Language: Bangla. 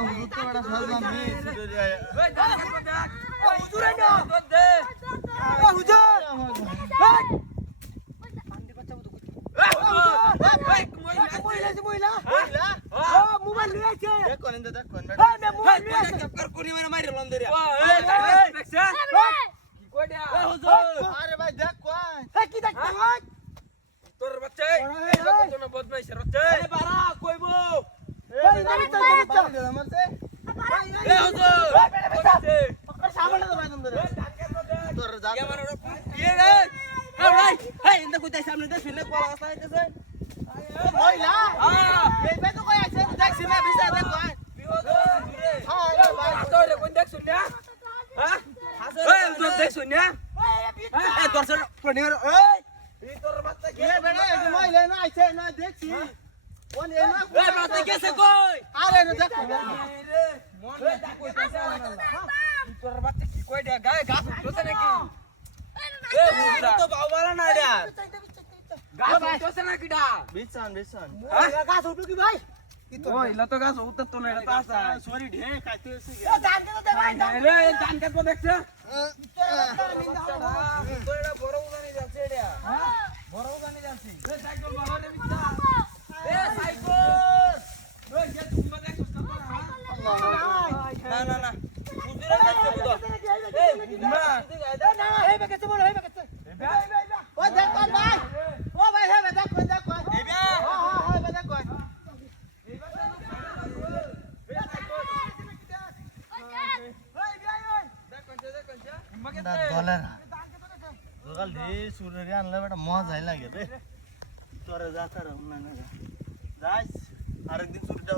হুজুর তো বড় সাজলাম নি হুজুর না দে হুজুর মহিলা মোবাইল নিয়ে আছে দেখো নিন্দা দেখো মোবাইল নিয়ে আছে কোনি মানে মাইরে লন দেরিয়া কি কইডা হুজুর আরে ভাই দেখ কোন কি দেখতে ভাই তোর বাচ্চা কত না বদমাইশ রচ্ছে এ বাড়া কইবো এই না চল দে আমারতে এ হুজুর সামনে তো ভাই নন্দরে তোর যা কে মানে এ রে এ ভাই হে ইন্দা কইতাই সামনে দে ফিলে কোলা আসা হইতেছে মহিলা হ্যাঁ এই বে তো কই আছে দেখছি না বিসা দেখ কোন হ্যাঁ ভাই তোর কোন দেখ শুনিয়া হ্যাঁ এই তোর দেখ শুনিয়া এ তোর সর পনির এই তোর বাচ্চা এ বেড়া এই মহিলা না আইছে না দেখছি কোন এ না এ বাচ্চা কেসে কই আরে না দেখ রে মন কি কইতাছে তোর বাচ্চা কি কই দে গায় গাছ উঠছে নাকি এ বুঝা তো বাবালা না রে গাছ উঠছে নাকি ডা বিছান বিছান গাছ উঠু কি ভাই ওই লা তো গাছ উঠতে তো না এটা তো আসা সরি ঢে খাইতে এসে ও জানতে তো দে ভাই রে জান কে তো দেখছ গেল তো এটা বড় উদানি যাচ্ছে এটা বড় উদানি যাচ্ছে এ সাইকেল বাবালে বিচ্ছা এ সাইকেল ওই যে তুমি দেখছ না না না বুঝরে দেখছ বুঝো এই বুঝমা না হে বেকেছে বল হে বেকেছে ও দেখ কোন ভাই ও ভাই হে দেখ কোন দেখ কোন এবে হ্যাঁ হ্যাঁ দেখ কোন সকাল দিয়ে সুরে আনলে বেটা মজাই লাগে রে তোরা যা তার না না যাস আরেকদিন সুরিটা